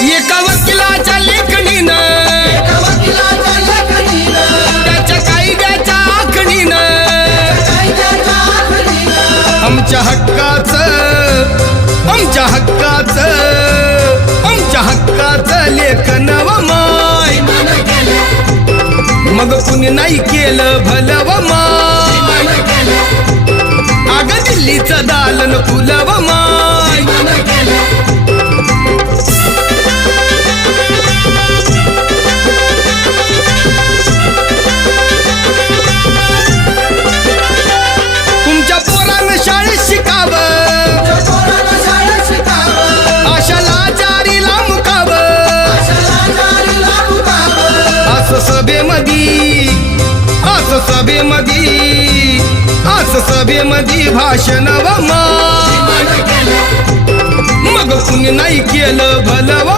एका वकिलाच्या लेखणीनं. त्याच्या कायद्याच्या आखणीनं. आमच्या हक्काचं आमच्या हक्काचं आमच्या हक्काचं लेखन व माय. मग कुणी नाही केलं भलं व माय. अग दिल्लीचं दालन फुलं आज सभेमधी आज सभेमधी भाषण व मग कुणी नाही केलं भलव